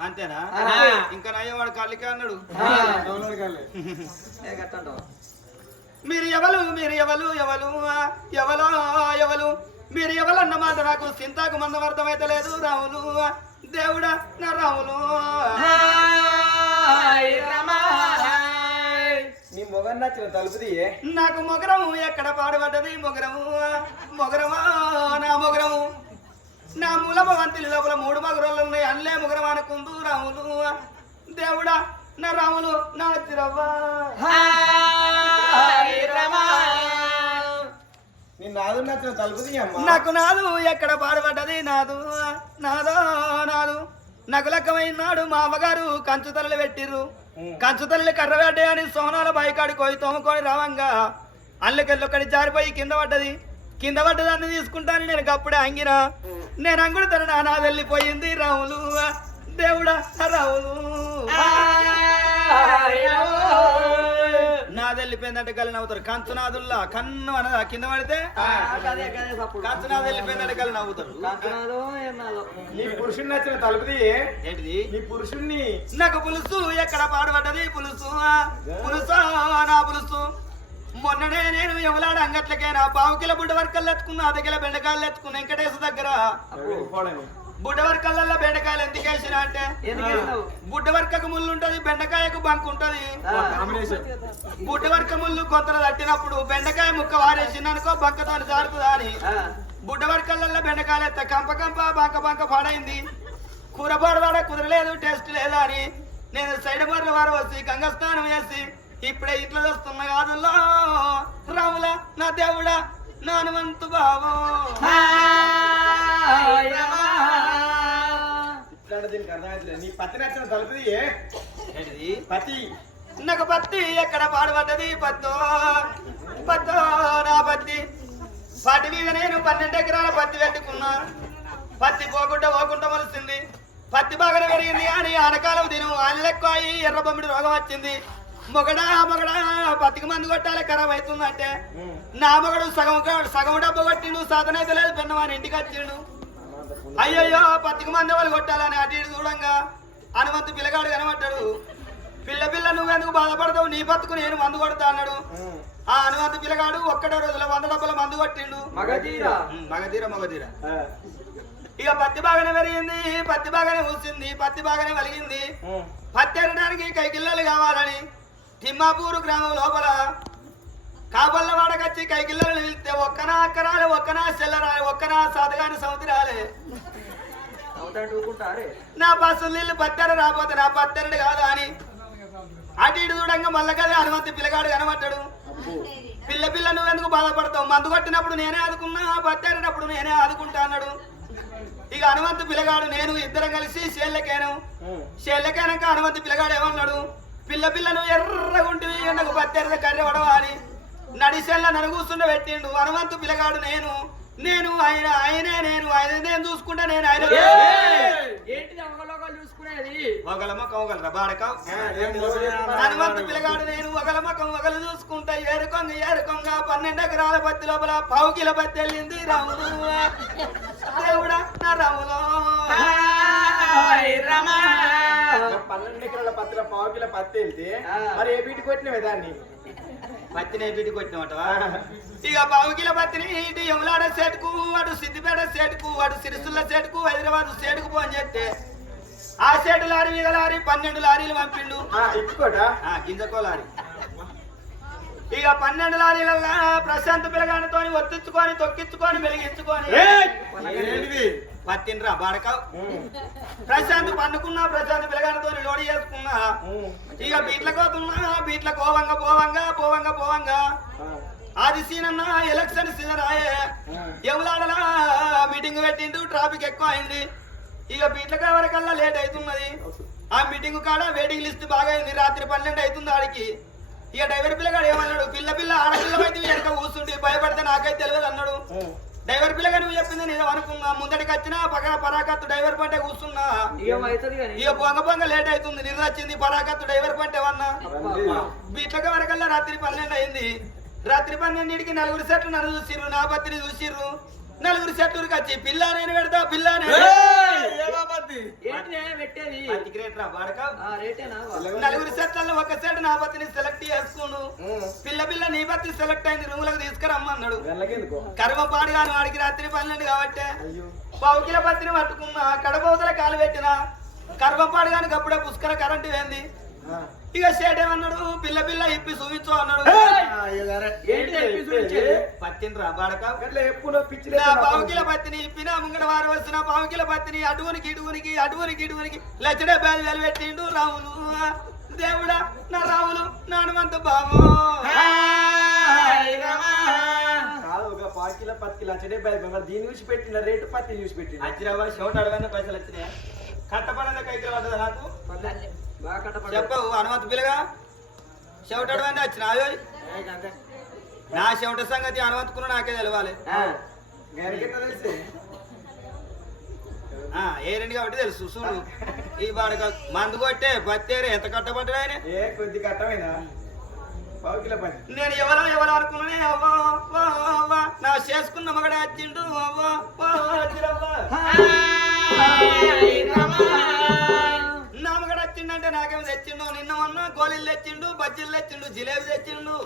అంతేనా? ఆ. ఇంకా నయ్యం వాడు కళ్ళకి అన్నాడు? మీరు ఎవరు మీరు ఎవరు ఎవరు ఆ, ఎవలో ఎవరు మీరు ఎవరన్న మాట నాకు సింతాకు మందం అర్థమైతే లేదు రాములు దేవుడా నా రాములు. నీ మొగన్ నచ్చిన నాకు మొగరము ఎక్కడ పాడుపడ్డది? మొగరము మొగరమా? నా మొగరము. నా మూలమ వంతిలి లోపల మూడు మొగరాలు ఉన్నాయి. అల్లే మొగరం అనుకుందు రాములు. దేవుడా నా రాములు నా చిరవ్వా. నాదు నచ్చిన నాకు నాదు ఎక్కడ పాడుపడ్డది? నాదు నాదో నాదు. నాకు లెక్కమైనాడు మా అమ్మగారు కంచు తలలు పెట్టిర్రు. కంచు తల్లి కర్రవేడ్డే అని సోనాల బైకాడి కోయి తోముకొని రావంగా. అల్లకెళ్ళి ఒకటి జారిపోయి కింద పడ్డది. కింద పడ్డదాన్ని తీసుకుంటాను నేను అప్పుడే అంగిన. నేను అంగుడు తన నా వెళ్ళిపోయింది రాములు. దేవుడా రాములు. నాది వెళ్ళిపోయిందంటే గల్లి నవ్వుతారు. కంచు నాదుల్లా కన్ను అనదా కింద పడితే ఆ, గదే గదే సప్పుడు. కంచు నాది వెళ్ళిపోయిందంటే గల్లి నవ్వుతారు. కంచనాదో ఏనాదో. నీ పురుషుని నచ్చిన తలుపు తీయే ఏంటిది? నీ పురుషుణ్ణి. నాకు పులుసు ఎక్కడ పాడబడ్డది పులుసు? పులుసు? నా పులుసు. మొన్ననే నేను ఎవలాడ అంగట్లకే నా పావు కిలో బుడ్డ వర్కలు ఎత్తుకున్నా కిలో బెండకాయలు ఎత్తుకున్నా వెంకటేశ్వర దగ్గర. పోడని బుడ్డ వర్కల్లో బెండకాయలు ఎందుకు వేసిన అంటే? ఎందుకు వేసినావు? బుడ్డ వర్కకు ముళ్ళు ఉంటది బెండకాయకు బంక్ ఉంటది. ఆ. కాంబినేషన్ బుడ్డ వర్క ముళ్ళు కొంతలు తట్టినప్పుడు బెండకాయ ముక్క వారేసింది అనుకో బంకతో జారుతుందా అని. ఆ. బుడ్డ వర్కల్లో బెండకాయలు ఎత్త కంప కంప బంక బంక పాడైంది. కూర పాడవాడ కుదరలేదు టేస్ట్ లేదా అని. నేను సైడ్ బర్ల వారు వచ్చి గంగ స్నానం చేసి ఇప్పుడే ఇట్లా వస్తున్న కాదుల్లో రాముల నా దేవుడా నా హనుమంతు బావో. దీనికి అర్థమవుతలేదు నీ పత్తి నచ్చిన తలుపు తీయే ఏంటిది? పతి నాకు పత్తి ఎక్కడ పాడబడ్డది? పత్తో. పత్తో నా పత్తి. వాటి మీద నేను పన్నెండు ఎకరాల పత్తి పెట్టుకున్నా. పత్తి పోకుండా పోకుండా మలిసింది పత్తి బాగానే పెరిగింది అని ఆనకాలం దినం ఆనలెక్కువ ఎర్ర బొమ్మిడి రోగం వచ్చింది. మొగడా మొగడా పత్తికి మందు కొట్టాలి ఖరాబ్ అవుతుందంటే. నా మొగడు సగం సగం డబ్బు కొట్టిండు సాధన అయితే లేదు పెన్నవాని ఇంటికి వచ్చిండు. అయ్యయ్యో పత్తికి మంది వాళ్ళు కొట్టాలని అటు ఇటు చూడంగా. హనుమంతు పిల్లగాడు కనబడ్డాడు. పిల్ల పిల్ల నువ్వెందుకు బాధపడతావు? నీ బతుకు నేను మందు కొడతా అన్నాడు. ఆ. హనుమంతు పిల్లగాడు ఒక్కటో రోజుల వంద డబ్బుల మందు కొట్టిండు. మగధీరా. మగధీర మగధీర. ఇక పత్తి బాగానే పెరిగింది పత్తి బాగానే ఊసింది పత్తి బాగానే వలిగింది పత్తి ఎరడానికి కైకిల్లలు కావాలని తిమ్మాపూరు గ్రామం లోపల కాపల్ల వాడకొచ్చి కైకిల్లలు వెళ్తే ఒక్కనా అక్కరాలే ఒక్కనా చెల్లరాలే ఒక్కనా సాతగాని సముద్రాలే. నా బస్సు నీళ్ళు పత్తెర రాపోతే నా పత్తెరడు కాదా అని. అటు ఇటు చూడంగా మళ్ళా కదా హనుమంతు పిల్లగాడు కనబడ్డాడు. పిల్ల పిల్ల నువ్వెందుకు బాధపడతావు? మందు కొట్టినప్పుడు నేనే ఆదుకున్నా పత్తేరినప్పుడు నేనే ఆదుకుంటా అన్నాడు. ఇక హనుమంతు పిల్లగాడు నేను ఇద్దరం కలిసి షేళ్ళకేను. షేళ్ళకేనాక హనుమంతు పిల్లగాడు ఏమన్నాడు? పిల్ల పిల్ల నువ్వు ఎర్రగుంటివి నాకు పత్తేర కర్రె అని. నడిచెల్ల నన్ను కూర్చుండ పెట్టిండు. హనుమంతు పిల్లగాడు నేను. నేను ఆయన ఆయనే నేను. ఆయన నేను చూసుకుంటా నేను ఆయన. ఏంటిది చూసుకునేది? హనుమంతు పిల్లగాడు నేను. ఒకల మొక్కం ఒకలు చూసుకుంటా ఏరుకొంగ ఏరుకొంగ. పన్నెండు ఎకరాల పత్తి లోపల పావు కిలో పత్తి వెళ్ళింది రాములు దేవుడా నా రాములు. హాయ్ రమాయ్. పన్నెండు ఎకరాల పత్తిల పావు కిలో పత్తి వెళ్తే. మరి ఏ బీటి కొట్టినవే దాన్ని? పత్తిని బిడ్డి కొట్టినమాట ఇక పావు కిలో పత్తిని ఇటు యములాడ సేటుకు అటు సిద్దిపేట సేటుకు అటు సిరిసుల్ల సేటుకు హైదరాబాద్ సేటుకు పోని చెప్తే ఆ సేటు లారీ మీద లారీ పన్నెండు లారీలు పంపిండు. ఇచ్చుకోటా గింజకో లారీ ఇక పన్నెండు లారీలల్లా ప్రశాంత్ పిల్లగానితో ఒత్తించుకొని తొక్కించుకొని వెలిగించుకొని. పత్తినరా బాడకావు ప్రశాంత్ పండుకున్నా ప్రశాంత్ పిల్లగానితో లోడి చేసుకున్నా. ఇక బీట్ల కోతున్నా బీట్ల పోవంగా పోవంగా పోవంగా. పోవంగా ఆది సీన్ అన్న ఎలక్షన్ సీజన్ ఆయే. ఎవలాడలా మీటింగ్ పెట్టిండు ట్రాఫిక్ ఎక్కువ అయింది ఇక బీట్ల వరకల్లా లేట్ అవుతున్నది. ఆ మీటింగ్ కాడ వెయిటింగ్ లిస్ట్ బాగా అయింది రాత్రి పన్నెండు అవుతుంది ఆడికి. ఇక డ్రైవర్ పిల్లగాడు ఏమన్నాడు? పిల్ల పిల్ల ఆడపిల్ల అయితే వెనక కూర్చుంటే భయపడితే నాకైతే తెలియదు అన్నాడు. డ్రైవర్ పిల్లగా నువ్వు చెప్పింది నేను అనుకున్నా. ముందటికి వచ్చినా పక్క పరాకత్తు డ్రైవర్ పంటే కూర్చున్నా ఇక పొంగ పొంగ లేట్ అవుతుంది. నిన్న వచ్చింది పరాకత్తు డ్రైవర్ పంటే వన్నా బీట్లకి వరకల్లా రాత్రి పన్నెండు అయింది? రాత్రి పన్నెండింటికి నలుగురు సెట్లు నన్ను చూసిర్రు నా పత్రిని చూసిర్రు. నలుగురు చెట్టుకు వచ్చి పిల్ల నేను పెడతా పిల్ల నేను పెట్టేది? రా వాడక? రేటేనా నలుగురు సెట్లలో ఒక సెట్ నా పత్తిని సెలెక్ట్ చేసుకోను. పిల్ల పిల్ల నీ పత్తి సెలెక్ట్ అయింది రూములకు తీసుకురమ్మన్నాడు. వెళ్ళకెందుకో? కర్మ పాడు కాని వాడికి రాత్రి పన్నెండు కాబట్టి. అయ్యో. పావుకిల పత్తిని పట్టుకున్నా కడబోతల కాలు పెట్టిన. కర్మపాడు కాని అప్పుడే పుష్కర కరెంటు ఏంది. ఇక షేట్ ఏమన్నాడు? పిల్ల పిల్ల ఇప్పి చూపించు అన్నాడు. గారే. ఏంటి పత్తిని రా బాడక? అట్లా ఎప్పుడు పిచ్చి నా పావుకిల పత్తిని ఇప్పిన ముంగడ వారు వచ్చిన పావుకిల పత్తిని అటువునికి ఇటువునికి అటువునికి ఇటువునికి లచ్చడే బయలు వేలు పెట్టిండు రాములు దేవుడా నా రాములు నా హనుమంత బాబు. కాదు ఒక పావు కిలో పది కిలో చెడే బ్యాగ్ మరి దీన్ని చూసి పెట్టిన రేటు పత్తి చూసి పెట్టిన అచ్చిరాబా షోట్ అడగానే పైసలు వచ్చినాయా? కట్టపడదా కైకి పడ్డదా నాకు? చెప్పవు హనుమంతు పిల్లగా. షౌట్ అడగానే వచ్చిన? అయ్యో. నా షౌట సంగతి హనుమంతుకున్న నాకే తెలవాలి. గరికెట్ట తెలిసి. ఆ, ఏరండి కాబట్టి తెలుసు. చూడు. ఈ బాడక మందు కొట్టే పత్తేరు ఎంత కట్టబడ్డాడు ఆయన? ఏ కొద్ది కట్టమైనా? పావు కిలో పది. నేను ఎవరో ఎవరో అనుకున్నానే అవ్వా అవ్వా, అవ్వా. నా చేసుకున్న మగడే వచ్చిండు అవ్వా అవ్వా. తెచ్చిండు బజ్జీలు తెచ్చిండు జిలేబీ తెచ్చిండు.